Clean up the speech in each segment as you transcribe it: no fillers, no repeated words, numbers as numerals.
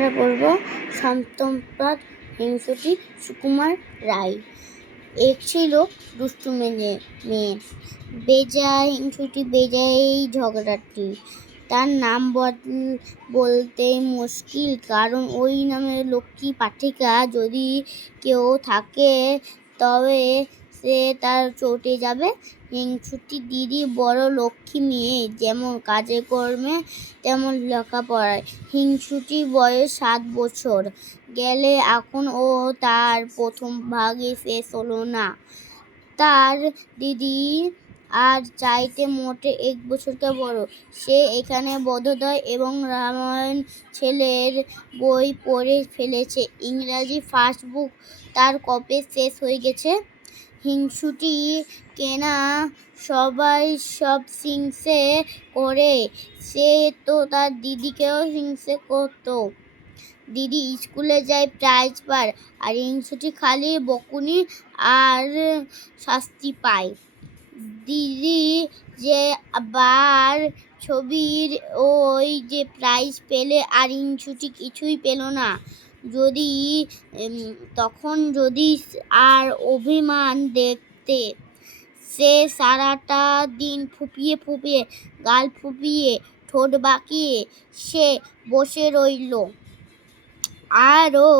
আমরা পড়ব সপ্তম পাঠ হিংসুটি সুকুমার রায়। এক ছিল দুষ্টু মেয়ে বেজায় হিংসুটি বেজায় ঝগড়াটি। তার নাম বলতে মুশকিল, কারণ ওই নামে লক্ষ্মী পাঠিকা যদি কেউ থাকে তবে সে তার চটে যাবে। হিংসুটি দিদি বড় লক্ষ্মী মেয়ে, যেমন কাজে কর্মে তেমন লেখাপড়ায়। হিংসুটির বয়স 7 বছর গেলে এখন ও তার প্রথম ভাগে শেষ হলো না। তার দিদি আর চাইতে মোটে 1 বছরকে বড়। সে এখানে বোধোদয় এবং রামায়ণ ছেলের বই পড়ে ফেলেছে। ইংরাজি ফার্স্ট বুক তার কবে শেষ হয়ে গেছে। হিংসুটি কেনা সবাই সব হিংসে করে, সে তো তার দিদিকেও হিংসে করত। দিদি স্কুলে যায়, প্রাইজ পায়, আর হিংসুটি খালি বকুনি আর শাস্তি পায়। দিদি যে আবার ছবির ওই যে প্রাইজ পেলে, আর হিংসুটি কিছুই পেল না। তখন যদি আর অভিমান দেখতে, সে সারাটা দিন ফুপিয়ে গাল ফুপিয়ে ঠোঁট বাঁকিয়ে সে বসে রইল। আরও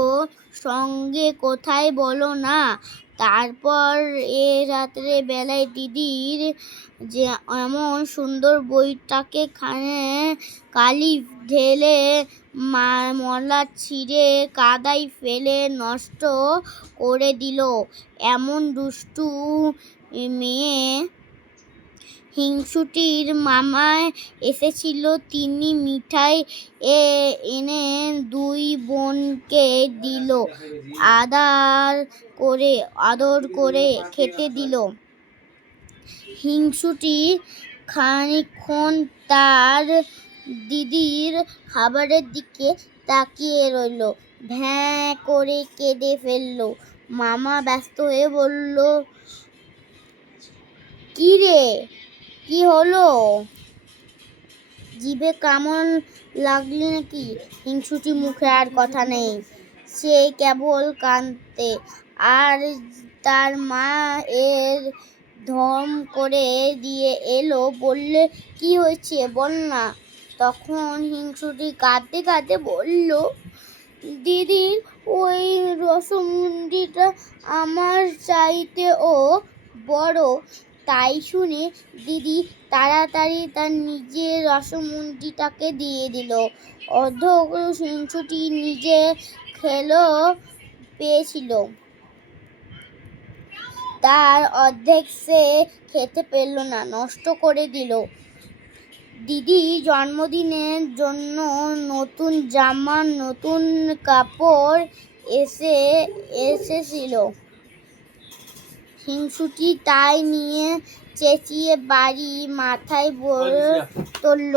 সঙ্গে কোথায় বলো না। তারপর রাত্রে বেলায় দিদির যে এমন সুন্দর বইটাকে কালি ঢেলে মলা ছিঁড়ে কাদায় ফেলে নষ্ট করে দিল। এমন দুষ্টু মেয়ে। হিংসুটির মামা এসেছিল, তিনি মিঠাই এনে 2 বোনকে দিল, আদর করে খেতে দিল। হিংসুটি খানিকক্ষণ তার দিদির খাবারের দিকে তাকিয়ে রইল, ভ্যাঁ করে কেঁদে ফেলল। মামা ব্যস্ত হয়ে বলল, কি রে, কি হলো? জিভে কামড় লাগলি নাকি? হিংসুটির মুখে আর কথা নেই, সে কেবল কাঁদতে। আর তার মা ধম করে দিয়ে এলো, বললে, কি হয়েছে বল না। তখন হিংসুটি কাঁদতে কাঁদতে বলল, দিদির ওই রসমুন্ডিটা আমার চাইতেও বড়। তাই শুনে দিদি তাড়াতাড়ি তার নিজের রসমুন্ডিটাকে দিয়ে দিল। অর্ধেক হিংসুটি নিজে পেয়েছিল, তার অর্ধেক সে খেতে পেল না, নষ্ট করে দিল। দিদি জন্মদিনের জন্য নতুন জামা নতুন কাপড় এসেছিল। হিংসুটি তাই নিয়ে চেঁচিয়ে বাড়ি মাথায় তুলল।